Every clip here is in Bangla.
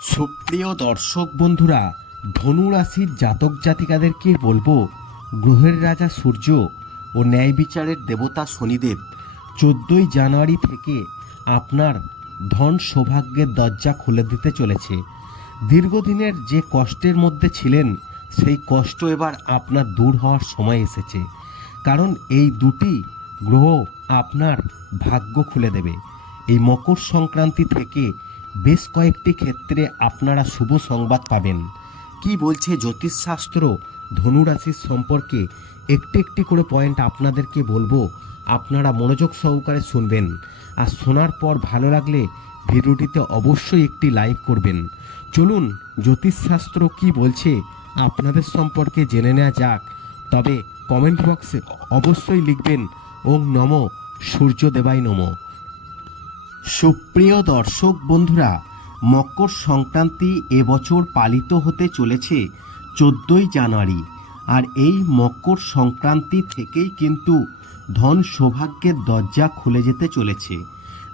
সুপ্রিয় দর্শক বন্ধুরা, ধনু রাশির জাতক জাতিকাদেরকে বলব, গ্রহের রাজা সূর্য ও ন্যায় বিচারের দেবতা শনিদেব, চোদ্দোই জানুয়ারি থেকে আপনার ধন সৌভাগ্যের দরজা খুলে দিতে চলেছে। দীর্ঘদিনের যে কষ্টের মধ্যে ছিলেন, সেই কষ্ট এবার আপনার দূর হওয়ার সময় এসেছে। কারণ এই দুটি গ্রহ আপনার ভাগ্য খুলে দেবে। এই মকর সংক্রান্তি থেকে বেশ কয়েকটি ক্ষেত্রে আপনারা শুভ সংবাদ পাবেন। কি বলছে জ্যোতিষশাস্ত্র? ধনুরাশির সম্পর্কে একটি একটি করে পয়েন্ট আপনাদেরকে বলব। আপনারা মনোযোগ সহকারে শুনবেন। আর শোনার পর ভালো লাগলে ভিডিওটিতে অবশ্যই একটি লাইক করবেন। চলুন, জ্যোতিষশাস্ত্র কি বলছে আপনাদের সম্পর্কে জেনে নেওয়া যাক। তবে কমেন্ট বক্সে অবশ্যই লিখবেন, ওং নম সূর্য দেবাই নম। সুপ্রিয় দর্শক বন্ধুরা, মকর সংক্রান্তি এবছর পালিত হতে চলেছে চোদ্দোই জানুয়ারি। আর এই মকর সংক্রান্তি থেকেই কিন্তু ধন সৌভাগ্যের দরজা খুলে যেতে চলেছে।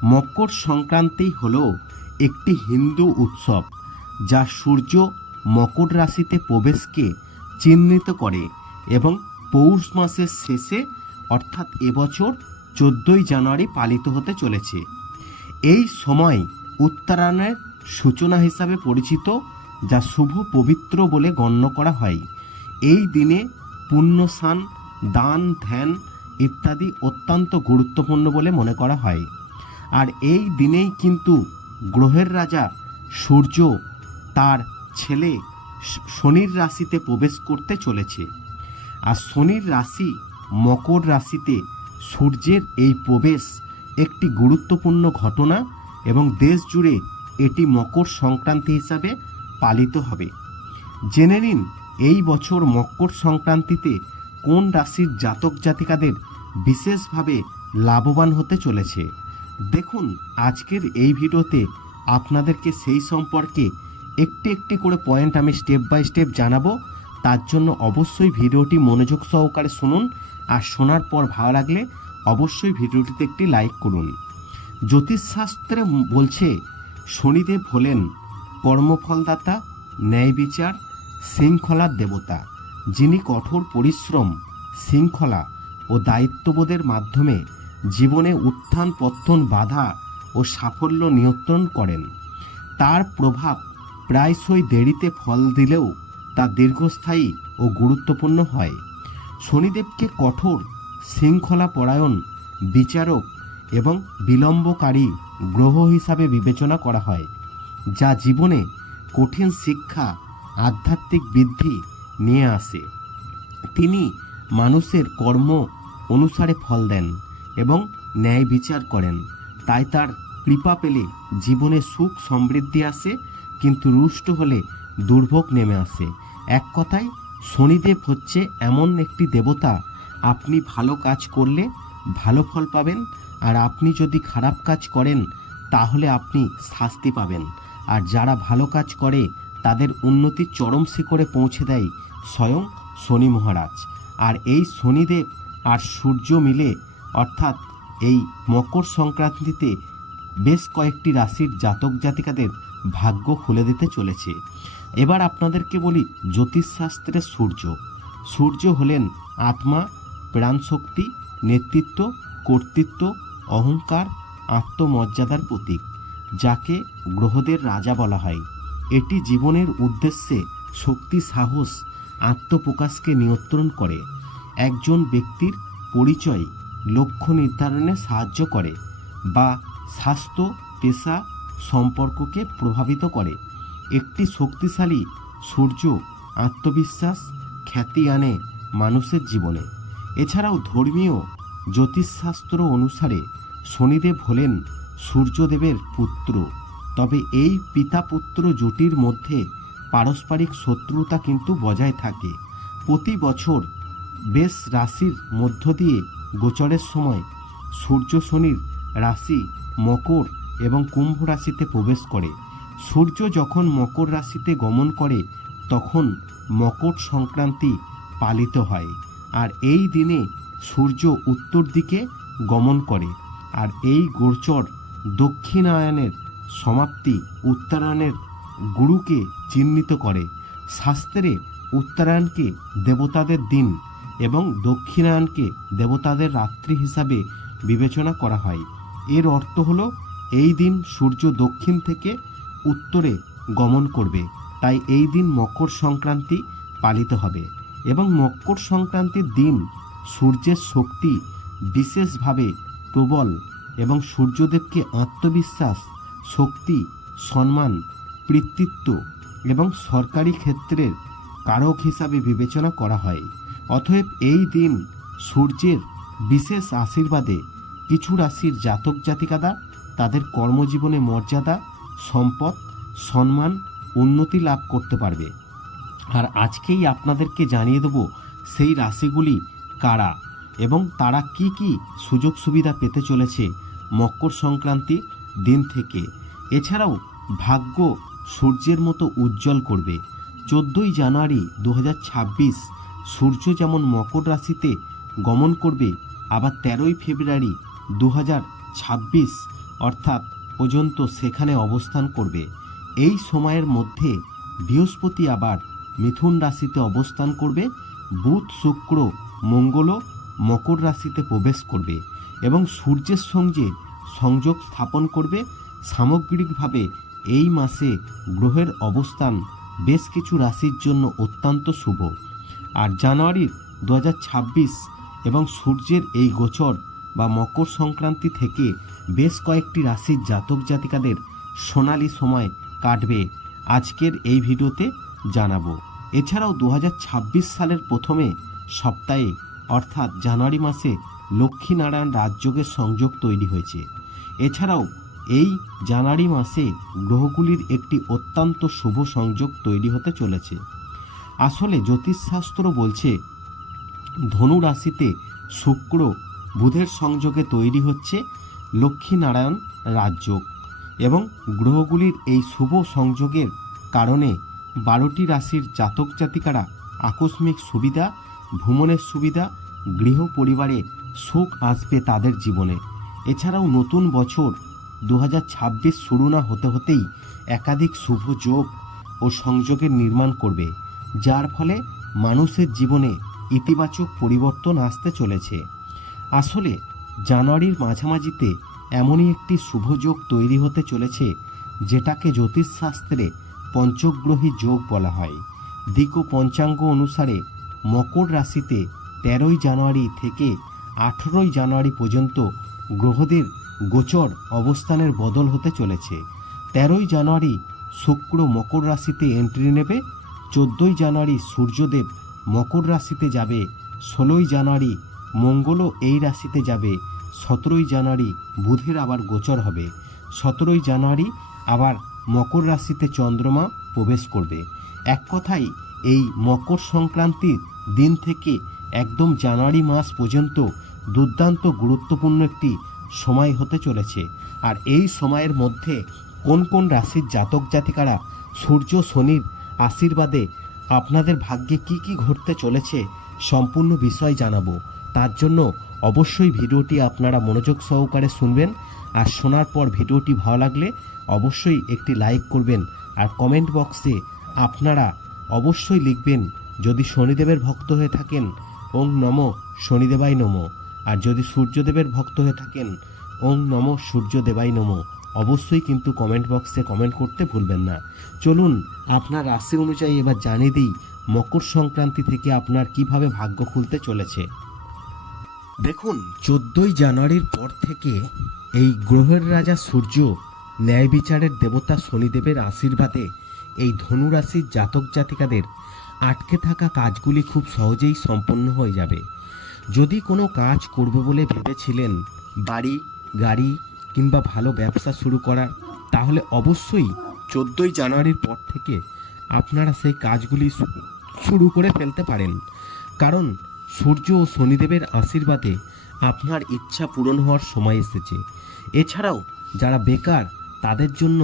মকর সংক্রান্তি হল একটি হিন্দু উৎসব, যা সূর্য মকর রাশিতে প্রবেশকে চিহ্নিত করে এবং পৌষ মাসের শেষে, অর্থাৎ এবছর চোদ্দোই জানুয়ারি পালিত হতে চলেছে। এই সময় উত্তরায়ণের সূচনা হিসাবে পরিচিত, যা শুভ পবিত্র বলে গণ্য করা হয়। এই দিনে পুণ্যস্নান, দান, ধ্যান ইত্যাদি অত্যন্ত গুরুত্বপূর্ণ বলে মনে করা হয়। আর এই দিনেই কিন্তু গ্রহের রাজা সূর্য তার ছেলে শনির রাশিতে প্রবেশ করতে চলেছে। আর শনির রাশি মকর রাশিতে সূর্যের এই প্রবেশ একটি গুরুত্বপূর্ণ ঘটনা এবং দেশ জুড়ে এটি মকর সংক্রান্তি হিসাবে পালিত হবে। জেনে নিন, এই বছর মকর সংক্রান্তিতে কোন রাশির জাতক জাতিকাদের বিশেষভাবে লাভবান হতে চলেছে? দেখুন, আজকের এই ভিডিওতে আপনাদেরকে সেই সম্পর্কে একটি একটি করে পয়েন্ট আমি স্টেপ বাই স্টেপ জানাব। তার জন্য অবশ্যই ভিডিওটি মনোযোগ সহকারে শুনুন। আর শোনার পর ভালো লাগলে অবশ্যই ভিডিওটিতে একটি লাইক করুন। জ্যোতিষশাস্ত্রে বলছে, শনিদেব হলেন কর্মফলদাতা, ন্যায় বিচার শৃঙ্খলার দেবতা। যিনি কঠোর পরিশ্রম, শৃঙ্খলা ও দায়িত্ববোধের মাধ্যমে জীবনে উত্থান, পত্তন, বাধা ও সাফল্য নিয়ন্ত্রণ করেন। তার প্রভাব প্রায়শই দেরিতে ফল দিলেও তা দীর্ঘস্থায়ী ও গুরুত্বপূর্ণ হয়। শনিদেবকে কঠোর শৃঙ্খলা পরায়ণ, বিচারক এবং বিলম্বকারী গ্রহ হিসাবে বিবেচনা করা হয়, যা জীবনে কঠিন শিক্ষা, আধ্যাত্মিক বৃদ্ধি নিয়ে আসে। তিনি মানুষের কর্ম অনুসারে ফল দেন এবং ন্যায় বিচার করেন। তাই তার কৃপা পেলে জীবনে সুখ সমৃদ্ধি আসে, কিন্তু রুষ্ট হলে দুর্ভোগ নেমে আসে। এক কথায়, শনিদেব হচ্ছে এমন একটি দেবতা আপনি ভালো কাজ করলে ভালো ফল পাবেন, আর আপনি যদি খারাপ কাজ করেন, তাহলে আপনি শাস্তি পাবেন। আর যারা ভালো কাজ করে, তাদের উন্নতির চরম শিখরে পৌঁছে দেয় স্বয়ং শনি মহারাজ। আর এই শনিদেব আর সূর্য মিলে, অর্থাৎ এই মকর সংক্রান্তিতে বেশ কয়েকটি রাশির জাতক জাতিকাদের ভাগ্য খুলে দিতে চলেছে। এবার আপনাদেরকে বলি জ্যোতিষশাস্ত্রের সূর্য। সূর্য হলেন আত্মা প্রাণশক্তি, নেতৃত্ব, কর্তৃত্ব, অহংকার, আত্মমর্যাদার প্রতীক, যাকে গ্রহদের রাজা বলা হয়। এটি জীবনের উদ্দেশ্যে শক্তি, সাহস, আত্মপ্রকাশকে নিয়ন্ত্রণ করে। একজন ব্যক্তির পরিচয় লক্ষ্য নির্ধারণে সাহায্য করে বা স্বাস্থ্য, পেশা সম্পর্ককে প্রভাবিত করে। একটি শক্তিশালী সূর্য আত্মবিশ্বাস খ্যাতি আনে মানুষের জীবনে। এছাড়াও ধর্মীয় জ্যোতিষশাস্ত্র অনুসারে শনিদেব হলেন সূর্যদেবের পুত্র। তবে এই পিতা পুত্র জুটির মধ্যে পারস্পরিক শত্রুতা কিন্তু বজায় থাকে। প্রতি বছর বেশ রাশির মধ্য দিয়ে গোচরের সময় সূর্য শনির রাশি মকর এবং কুম্ভ রাশিতে প্রবেশ করে। সূর্য যখন মকর রাশিতে গমন করে, তখন মকর সংক্রান্তি পালিত হয়। আর এই দিনে সূর্য উত্তর দিকে গমন করে। আর এই গোচর দক্ষিণায়নের সমাপ্তি উত্তরায়ণের গুরুকে চিহ্নিত করে। শাস্ত্রে উত্তরায়ণকে দেবতাদের দিন এবং দক্ষিণায়নকে দেবতাদের রাত্রি হিসাবে বিবেচনা করা হয়। এর অর্থ হলো, এই দিন সূর্য দক্ষিণ থেকে উত্তরে গমন করবে। তাই এই দিন মকর সংক্রান্তি পালিত হবে। এবং মকর সংক্রান্তির দিন সূর্যের শক্তি বিশেষভাবে প্রবল এবং সূর্যদেবকে আত্মবিশ্বাস, শক্তি, সম্মান, কৃতিত্ব এবং সরকারি ক্ষেত্রের কারক হিসাবে বিবেচনা করা হয়। অতএব এই দিন সূর্যের বিশেষ আশীর্বাদে কিছু রাশির জাতক জাতিকাদা তাদের কর্মজীবনে মর্যাদা, সম্পদ, সম্মান, উন্নতি লাভ করতে পারবে। আর আজকেই আপনাদেরকে জানিয়ে দেব সেই রাশিগুলি কারা এবং তারা কি কি সুযোগ সুবিধা পেতে চলেছে মকর সংক্রান্তি দিন থেকে। এছাড়াও ভাগ্য সূর্যের মতো উজ্জ্বল করবে। চোদ্দোই জানুয়ারি দু হাজার ছাব্বিশ সূর্য যেমন মকর রাশিতে গমন করবে, আবার তেরোই ফেব্রুয়ারি দু হাজার ছাব্বিশ অর্থাৎ পর্যন্ত সেখানে অবস্থান করবে। এই সময়ের মধ্যে বৃহস্পতি আবার মিথুন রাশিতে অবস্থান করবে, বুধ শুক্র মঙ্গলও মকর রাশিতে প্রবেশ করবে এবং সূর্যের সঙ্গে সংযোগ স্থাপন করবে। সামগ্রিকভাবে এই মাসে গ্রহের অবস্থান বেশ কিছু রাশির জন্য অত্যন্ত শুভ। আর জানুয়ারির দু এবং সূর্যের এই গোচর বা মকর সংক্রান্তি থেকে বেশ কয়েকটি রাশির জাতক জাতিকাদের সোনালি সময় কাটবে। আজকের এই ভিডিওতে জানাব। এছাড়াও দু হাজার ছাব্বিশ সালের প্রথমে সপ্তাহে, অর্থাৎ জানুয়ারি মাসে, লক্ষ্মীনারায়ণ রাজযোগের সংযোগ তৈরি হয়েছে। এছাড়াও এই জানুয়ারি মাসে গ্রহগুলির একটি অত্যন্ত শুভ সংযোগ তৈরি হতে চলেছে। আসলে জ্যোতিষশাস্ত্র বলছে, ধনু রাশিতে শুক্র বুধের সংযোগে তৈরি হচ্ছে লক্ষ্মীনারায়ণ রাজযোগ এবং গ্রহগুলির এই শুভ সংযোগের কারণে বারোটি রাশির জাতক জাতিকারা আকস্মিক সুবিধা, ভ্রমণের সুবিধা, গৃহ পরিবারে সুখ আসবে তাদের জীবনে। এছাড়াও নতুন বছর দু হাজার ছাব্বিশ শুরু না হতে হতেই একাধিক শুভ যোগ ও সংযোগের নির্মাণ করবে, যার ফলে মানুষের জীবনে ইতিবাচক পরিবর্তন আসতে চলেছে। আসলে জানুয়ারির মাঝামাঝিতে এমনই একটি শুভযোগ তৈরি হতে চলেছে, যেটাকে জ্যোতিষশাস্ত্রে পঞ্চগ্রহী যোগ বলা হয়। দিক পঞ্চাঙ্গ অনুসারে মকর রাশিতে তেরোই জানুয়ারি থেকে আঠেরোই জানুয়ারি পর্যন্ত গ্রহদের গোচর অবস্থানের বদল হতে চলেছে। তেরোই জানুয়ারি শুক্র মকর রাশিতে এন্ট্রি নেবে, চোদ্দোই জানুয়ারি সূর্যদেব মকর রাশিতে যাবে, ষোলোই জানুয়ারি মঙ্গলও এই রাশিতে যাবে, সতেরোই জানুয়ারি বুধের আবার গোচর হবে, সতেরোই জানুয়ারি আবার মকর রাশিতে চন্দ্রমা প্রবেশ করবে। এক কথায়, এই মকর সংক্রান্তির দিন থেকে একদম জানুয়ারি মাস পর্যন্ত দুর্দান্ত গুরুত্বপূর্ণ একটি সময় হতে চলেছে। আর এই সময়ের মধ্যে কোন কোন রাশির জাতক জাতিকারা সূর্য শনির আশীর্বাদে আপনাদের ভাগ্যে কি কি ঘটতে চলেছে সম্পূর্ণ বিষয় জানাব। তার জন্য অবশ্যই ভিডিওটি আপনারা মনোযোগ সহকারে শুনবেন। আর শোনার পর ভিডিওটি ভালো লাগলে অবশ্যই একটি লাইক করবেন। আর কমেন্ট বক্সে আপনারা অবশ্যই লিখবেন, যদি শনিদেবের ভক্ত হয়ে থাকেন, ওং নম শনিদেবাই নম। আর যদি সূর্যদেবের ভক্ত হয়ে থাকেন, ওং নম সূর্যদেবাই নম। অবশ্যই কিন্তু কমেন্ট বক্সে কমেন্ট করতে ভুলবেন না। চলুন, আপনার রাশি অনুযায়ী এবার জানিয়ে দিই, মকর সংক্রান্তি থেকে আপনার কীভাবে ভাগ্য খুলতে চলেছে। দেখুন। চোদ্দই জানুয়ারির পর থেকে এই গ্রহের রাজা সূর্য ন্যায় বিচারের দেবতা শনিদেবের আশীর্বাদে এই ধনুরাশির জাতক জাতিকাদের আটকে থাকা কাজগুলি খুব সহজেই সম্পন্ন হয়ে যাবে। যদি কোনো কাজ করবে বলে ভেবেছিলেন বাড়ি, গাড়ি কিংবা ভালো ব্যবসা শুরু করার, তাহলে অবশ্যই চোদ্দোই জানুয়ারির পর থেকে আপনারা সেই কাজগুলি শুরু করে ফেলতে পারেন। কারণ সূর্য ও শনিদেবের আশীর্বাদে আপনার ইচ্ছা পূরণ হওয়ার সময় এসেছে। এছাড়াও যারা বেকার, তাদের জন্য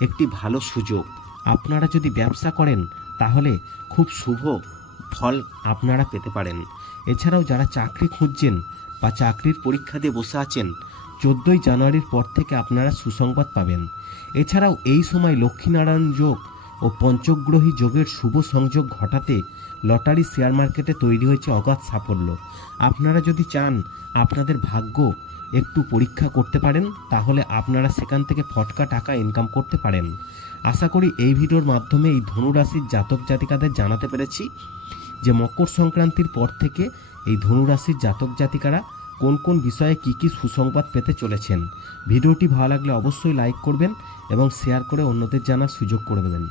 একটি ভালো সুযোগ। আপনারা যদি ব্যবসা করেন, তাহলে খুব শুভ ফল আপনারা পেতে পারেন। এছাড়াও যারা চাকরি খুঁজছেন বা চাকরির পরীক্ষা দিয়ে বসে আছেন, চোদ্দোই জানুয়ারির পর থেকে আপনারা সুসংবাদ পাবেন। এছাড়াও এই সময় লক্ষ্মীনারায়ণ যোগ ও পঞ্চগ্রহী যোগের শুভ সংযোগ ঘটাতে লটারি শেয়ার মার্কেটে তৈরি হয়েছে অগাধ সাফল্য। আপনারা যদি চান আপনাদের ভাগ্য একটু পরীক্ষা করতে পারেন, তাহলে আপনারা সেখান থেকে ফটকা টাকা ইনকাম করতে পারেন। আশা করি এই ভিডিওর মাধ্যমে এই ধনুরাশির জাতক জাতিকাদের জানাতে পেরেছি যে মকর সংক্রান্তির পর থেকে এই ধনুরাশির জাতক জাতিকারা কোন কোন বিষয়ে কি কি সুসংবাদ পেতে চলেছেন। ভিডিওটি ভালো লাগলে অবশ্যই লাইক করবেন এবং শেয়ার করে অন্যদের জানার সুযোগ করে দেবেন।